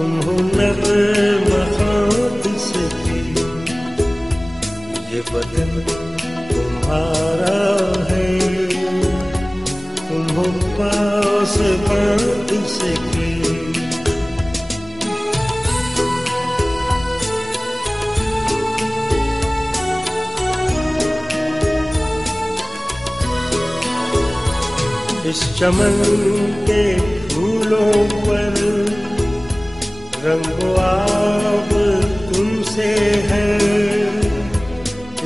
तुम हो नग़्मात सकी, ये बदन तुम्हारा है, तुम हो पास बांध सकी। इस चमन के फूलों पर रंगो आब तुमसे है,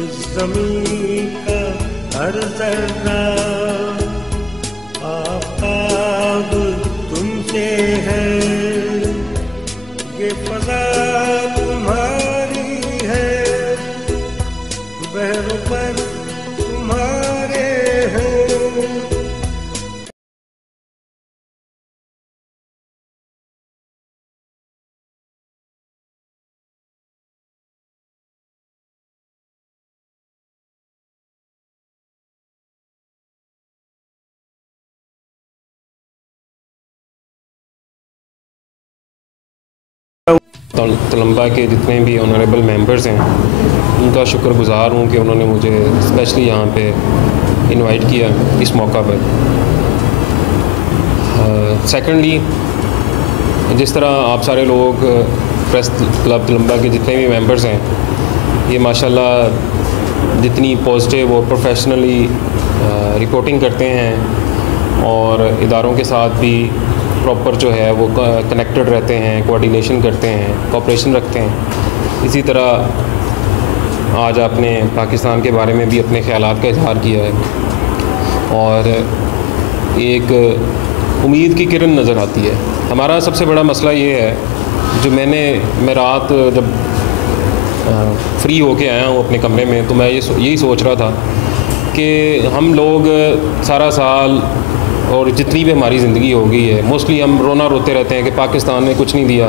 इस ज़मीन का हर ज़र्रा आफ़ताब तुमसे है, ये फ़ज़ा तुम्हारी है, बहरों पर तुम्हारे हैं। तलम्बा के जितने भी ऑनरेबल मेंबर्स हैं उनका शुक्रगुज़ार हूँ कि उन्होंने मुझे स्पेशली यहाँ पे इनवाइट किया इस मौका पर। सेकेंडली, जिस तरह आप सारे लोग प्रेस क्लब तलम्बा के जितने भी मेंबर्स हैं, ये माशाल्लाह जितनी पॉजिटिव और प्रोफेशनली रिपोर्टिंग करते हैं और इदारों के साथ भी प्रॉपर जो है वो कनेक्टेड रहते हैं, कोऑर्डिनेशन करते हैं, कोऑपरेशन रखते हैं। इसी तरह आज आपने पाकिस्तान के बारे में भी अपने ख़यालात का इज़हार किया है और एक उम्मीद की किरण नज़र आती है। हमारा सबसे बड़ा मसला ये है, जो मैं रात जब फ्री होके आया हूँ अपने कमरे में, तो मैं यही सोच रहा था कि हम लोग सारा साल और जितनी भी हमारी ज़िंदगी हो गई है, मोस्टली हम रोना रोते रहते हैं कि पाकिस्तान ने कुछ नहीं दिया,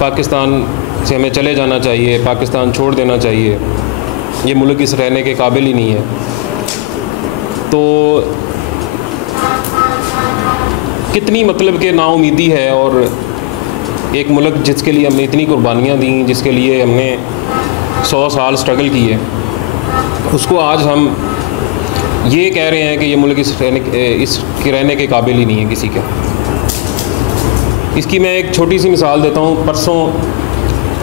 पाकिस्तान से हमें चले जाना चाहिए, पाकिस्तान छोड़ देना चाहिए, ये मुल्क इस रहने के काबिल ही नहीं है। तो कितनी मतलब कि नाउमीदी है, और एक मुल्क जिसके लिए हमने इतनी कुर्बानियाँ दी, जिसके लिए हमने 100 साल स्ट्रगल किए, उसको आज हम ये कह रहे हैं कि ये मुल्क इस रहने के काबिल ही नहीं है किसी के। इसकी मैं एक छोटी सी मिसाल देता हूँ। परसों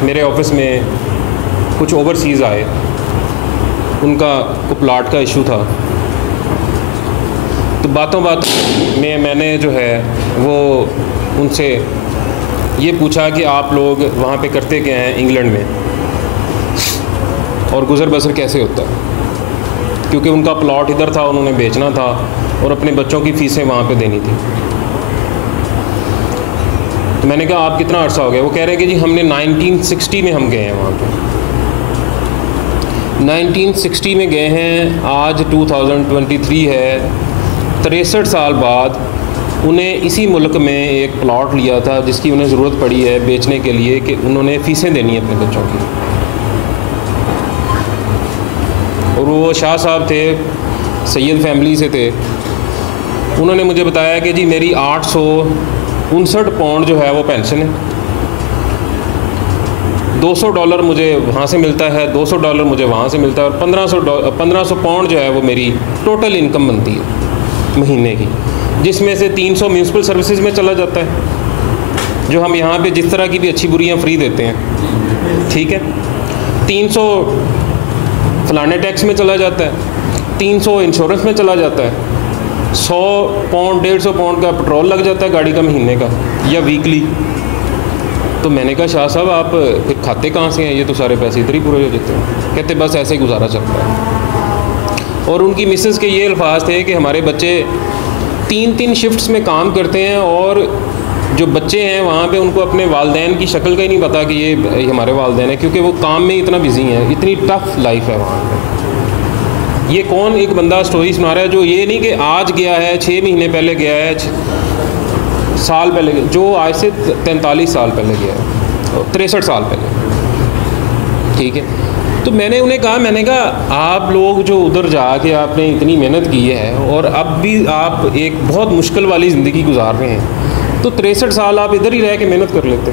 मेरे ऑफिस में कुछ ओवरसीज़ आए, उनका को प्लाट का इशू था, तो बातों बात में मैंने जो है वो उनसे ये पूछा कि आप लोग वहाँ पे करते क्या हैं इंग्लैंड में, और गुज़र बसर कैसे होता है, क्योंकि उनका प्लॉट इधर था, उन्होंने बेचना था और अपने बच्चों की फ़ीसें वहाँ पे देनी थी। तो मैंने कहा आप कितना अर्सा हो गया? वो कह रहे हैं कि जी हमने 1960 में हम गए हैं वहाँ पे, 1960 में गए हैं, आज 2023 है, 63 साल बाद उन्हें इसी मुल्क में एक प्लॉट लिया था जिसकी उन्हें ज़रूरत पड़ी है बेचने के लिए, कि उन्होंने फ़ीसें देनी है अपने बच्चों की। और वो शाह साहब थे, सैयद फैमिली से थे, उन्होंने मुझे बताया कि जी मेरी 859 पाउंड जो है वो पेंशन है, $200 मुझे वहाँ से मिलता है, $200 मुझे वहाँ से मिलता है, और 1500 पाउंड जो है वो मेरी टोटल इनकम बनती है महीने की, जिसमें से 300 म्यूनसिपल सर्विसेज में चला जाता है, जो हम यहाँ पे जिस तरह की भी अच्छी बुरियाँ फ्री देते हैं, ठीक है, 300 फलाने टैक्स में चला जाता है, 300 इंश्योरेंस में चला जाता है, 100 पाउंड 150 पाउंड का पेट्रोल लग जाता है गाड़ी का महीने का या वीकली। तो मैंने कहा शाह साहब आप फिर खाते कहाँ से हैं, ये तो सारे पैसे इधर ही पूरे हो जाते हैं। कहते बस ऐसे ही गुजारा चलता है। और उनकी मिसेस के ये अल्फाज थे कि हमारे बच्चे 3-3 शिफ्ट्स में काम करते हैं, और जो बच्चे हैं वहाँ पे उनको अपने वालदैन की शक्ल का ही नहीं पता कि ये हमारे वालदैन हैं, क्योंकि वो काम में इतना बिजी हैं, इतनी टफ लाइफ है वहाँ पे। ये कौन एक बंदा स्टोरी सुना रहा है जो ये नहीं कि आज गया है, 6 महीने पहले गया है, साल पहले, जो आज से 43 साल पहले गया है, 63 साल पहले, ठीक है। तो मैंने उन्हें कहा, मैंने कहा आप लोग जो उधर जाके आपने इतनी मेहनत की है और अब भी आप एक बहुत मुश्किल वाली ज़िंदगी गुजार रहे हैं, तो 63 साल आप इधर ही रह के मेहनत कर लेते।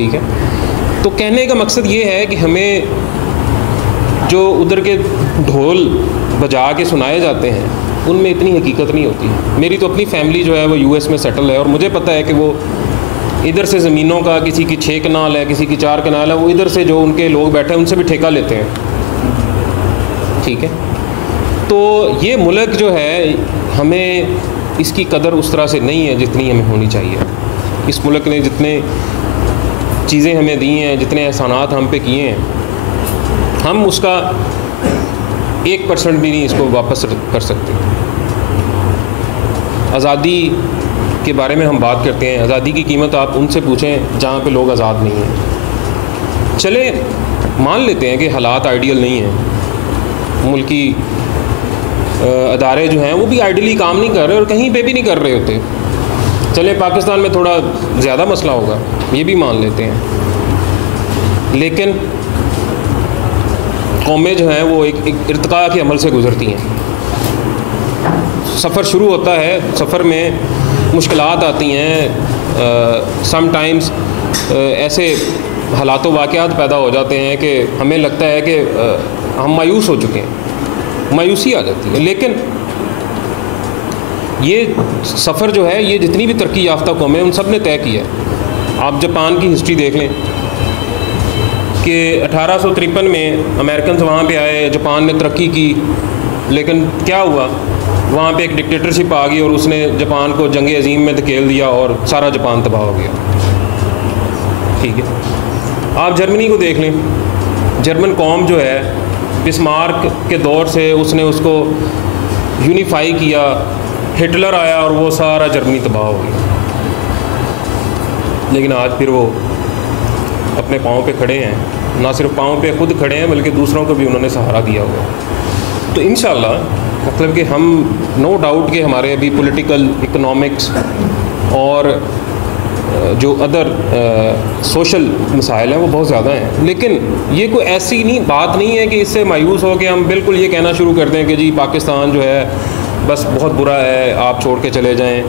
ठीक है। तो कहने का मकसद ये है कि हमें जो उधर के ढोल बजा के सुनाए जाते हैं उनमें इतनी हकीकत नहीं होती। मेरी तो अपनी फैमिली जो है वो यूएस में सेटल है और मुझे पता है कि वो इधर से ज़मीनों का, किसी की 6 कनाल है, किसी की 4 कनाल है, वो इधर से जो उनके लोग बैठे हैं उनसे भी ठेका लेते हैं, ठीक है। तो ये मुल्क जो है, हमें इसकी कदर उस तरह से नहीं है जितनी हमें होनी चाहिए। इस मुल्क ने जितने चीज़ें हमें दी हैं, जितने एहसानात हम पे किए हैं, हम उसका 1% भी नहीं इसको वापस कर सकते। आज़ादी के बारे में हम बात करते हैं, आज़ादी की कीमत आप उनसे पूछें जहाँ पे लोग आज़ाद नहीं हैं। चले मान लेते हैं कि हालात आइडियल नहीं हैं, मुल्की अदारे जो हैं वो भी आइडियली काम नहीं कर रहे और कहीं पे भी नहीं कर रहे होते। चले पाकिस्तान में थोड़ा ज़्यादा मसला होगा, ये भी मान लेते हैं, लेकिन कौमें जो हैं वो एक इर्तिका के अमल से गुज़रती हैं। सफ़र शुरू होता है, सफ़र में मुश्किलात आती हैं, समटाइम्स ऐसे हालात वाक़यात पैदा हो जाते हैं कि हमें लगता है कि हम मायूस हो चुके हैं, मायूसी आ जाती है। लेकिन ये सफ़र जो है, ये जितनी भी तरक्की याफ्ता कौमें उन सब ने तय किया है। आप जापान की हिस्ट्री देख लें कि 1853 में अमेरिकन वहाँ पे आए, जापान ने तरक्की की, लेकिन क्या हुआ, वहाँ पे एक डिक्टेटरशिप आ गई और उसने जापान को जंग अजीम में धकेल दिया और सारा जापान तबाह हो गया, ठीक है। आप जर्मनी को देख लें, जर्मन कौम जो है बिस्मार्क के दौर से उसने उसको यूनिफाई किया, हिटलर आया और वो सारा जर्मनी तबाह हो गया। लेकिन आज फिर वो अपने पाँव पे खड़े हैं, ना सिर्फ पाँव पे खुद खड़े हैं बल्कि दूसरों को भी उन्होंने सहारा दिया हुआ। तो इंशाल्लाह मतलब कि हम नो डाउट कि हमारे अभी पॉलिटिकल, इकोनॉमिक्स और जो अदर सोशल मसाइल हैं वो बहुत ज़्यादा हैं, लेकिन ये कोई ऐसी नहीं बात नहीं है कि इससे मायूस हो के हम बिल्कुल ये कहना शुरू कर दें कि जी पाकिस्तान जो है बस बहुत बुरा है, आप छोड़ के चले जाएं।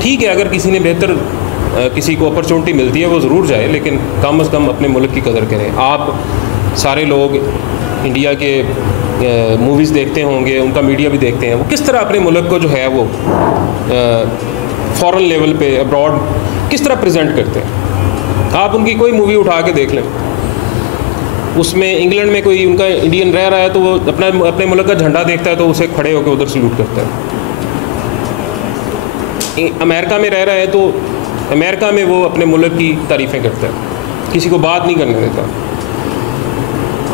ठीक है, अगर किसी ने बेहतर किसी को अपॉर्चुनिटी मिलती है वो ज़रूर जाए, लेकिन कम से कम अपने मुल्क की कदर करें। आप सारे लोग इंडिया के मूवीज़ देखते होंगे, उनका मीडिया भी देखते हैं, वो किस तरह अपने मुल्क को जो है वो फ़ॉरेन लेवल पे, अब्रॉड किस तरह प्रेजेंट करते हैं। आप उनकी कोई मूवी उठा के देख लें, उसमें इंग्लैंड में कोई उनका इंडियन रह रहा है तो वो अपने मुल्क का झंडा देखता है तो उसे खड़े होकर उधर सल्यूट करता है। अमेरिका में रह रहा है तो अमेरिका में वो अपने मुल्क की तारीफ़ें करता है, किसी को बात नहीं करने देता।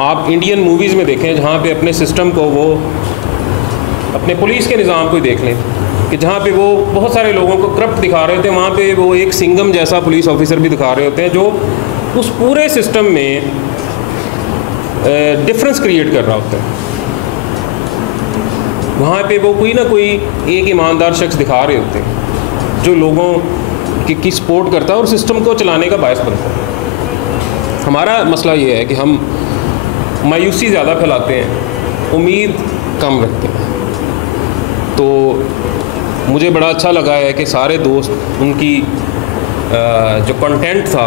आप इंडियन मूवीज़ में देखें जहाँ पे अपने सिस्टम को, वो अपने पुलिस के निज़ाम को ही देख लें कि जहाँ पे वो बहुत सारे लोगों को करप्ट दिखा रहे होते हैं, वहाँ पे वो एक सिंघम जैसा पुलिस ऑफिसर भी दिखा रहे होते हैं जो उस पूरे सिस्टम में डिफरेंस क्रिएट कर रहा होता है। वहाँ पे वो कोई ना कोई एक ईमानदार शख्स दिखा रहे होते हैं जो लोगों की सपोर्ट करता है और सिस्टम को चलाने का बायस बनता है। हमारा मसला ये है कि हम मायूसी ज़्यादा फैलाते हैं, उम्मीद कम रखते हैं। तो मुझे बड़ा अच्छा लगा है कि सारे दोस्त, उनकी जो कंटेंट था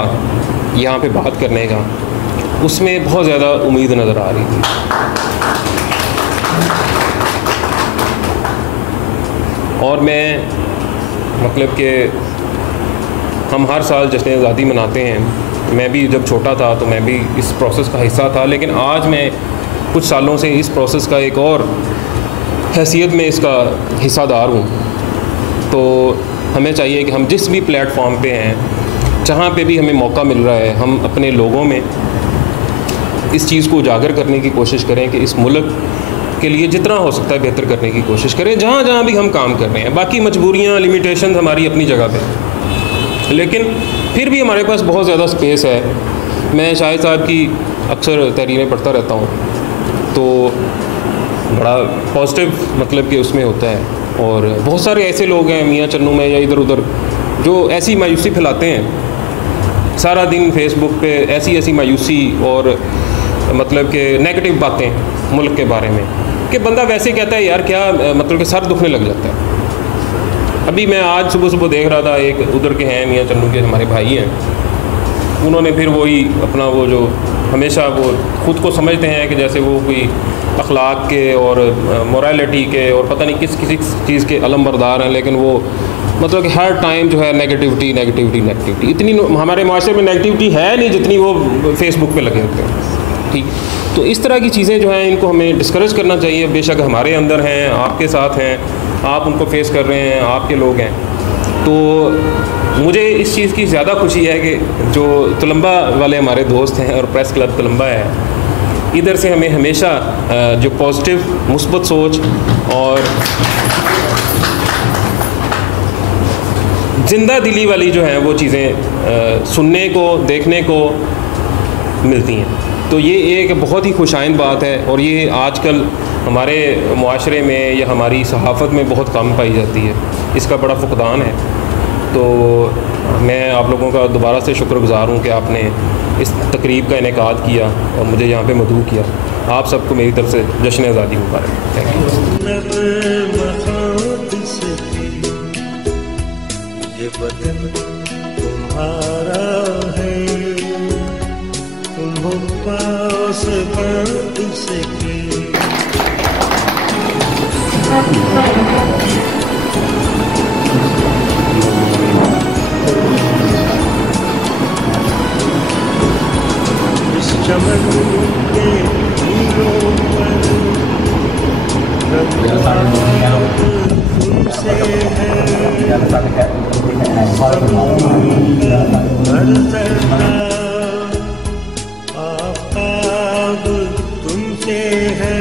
यहाँ पे बात करने का, उसमें बहुत ज़्यादा उम्मीद नज़र आ रही थी। और मैं मतलब कि हम हर साल जश्न आज़ादी मनाते हैं। मैं भी जब छोटा था तो मैं भी इस प्रोसेस का हिस्सा था, लेकिन आज मैं कुछ सालों से इस प्रोसेस का एक और हैसियत में इसका हिस्सादार हूँ। तो हमें चाहिए कि हम जिस भी प्लेटफॉर्म पे हैं, जहाँ पे भी हमें मौका मिल रहा है, हम अपने लोगों में इस चीज़ को उजागर करने की कोशिश करें कि इस मुल्क के लिए जितना हो सकता है बेहतर करने की कोशिश करें, जहाँ जहाँ भी हम काम कर रहे हैं। बाकी मजबूरियाँ, लिमिटेशन हमारी अपनी जगह पे, लेकिन फिर भी हमारे पास बहुत ज़्यादा स्पेस है। मैं शाहिद साहब की अक्सर तहरीरें पढ़ता रहता हूँ, तो बड़ा पॉजिटिव मतलब कि उसमें होता है। और बहुत सारे ऐसे लोग हैं मियाँ चन्नू में या इधर उधर जो ऐसी मायूसी फैलाते हैं, सारा दिन फेसबुक पे ऐसी मायूसी और मतलब कि नेगेटिव बातें मुल्क के बारे में, कि बंदा वैसे कहता है यार क्या मतलब कि सर दुखने लग जाता है। अभी मैं आज सुबह देख रहा था, एक उधर के हैं मियाँ चन्नू के हमारे भाई हैं, उन्होंने फिर वही अपना वो जो हमेशा वो ख़ुद को समझते हैं कि जैसे वो कोई अखलाक के और मोरालिटी के और पता नहीं किस किसी चीज़ के अलमबरदार हैं, लेकिन वो मतलब कि हर टाइम जो है नेगेटिविटी नेगेटिविटी नेगेटिविटी, इतनी हमारे माशरे में नेगेटिविटी है नहीं जितनी वो फेसबुक पे लगे होते हैं। ठीक, तो इस तरह की चीज़ें जो हैं इनको हमें डिस्करेज करना चाहिए। बेशक हमारे अंदर हैं, आपके साथ हैं, आप उनको फेस कर रहे हैं, आपके लोग हैं। तो मुझे इस चीज़ की ज़्यादा खुशी है कि जो तलम्बा वाले हमारे दोस्त हैं और प्रेस क्लब तलम्बा है, इधर से हमें हमेशा जो पॉजिटिव मुस्बत सोच और ज़िंदा दिली वाली जो है वो चीज़ें सुनने को देखने को मिलती हैं। तो ये एक बहुत ही खुशाइंद बात है और ये आजकल हमारे मुआशरे में या हमारी सहाफ़त में बहुत कम पाई जाती है, इसका बड़ा फुकदान है। तो मैं आप लोगों का दोबारा से शुक्रगुज़ार हूँ कि आपने इस तकरीब का इनेकाद किया और मुझे यहाँ पे मदऊ किया। आप सबको मेरी तरफ से जश्न आज़ादी मुबारक। थैंक ये बदन तुम्हारा है, तुम पास बात से की। इस चमन के फूलों पर तुमसे है, आफ़ताब तुमसे है,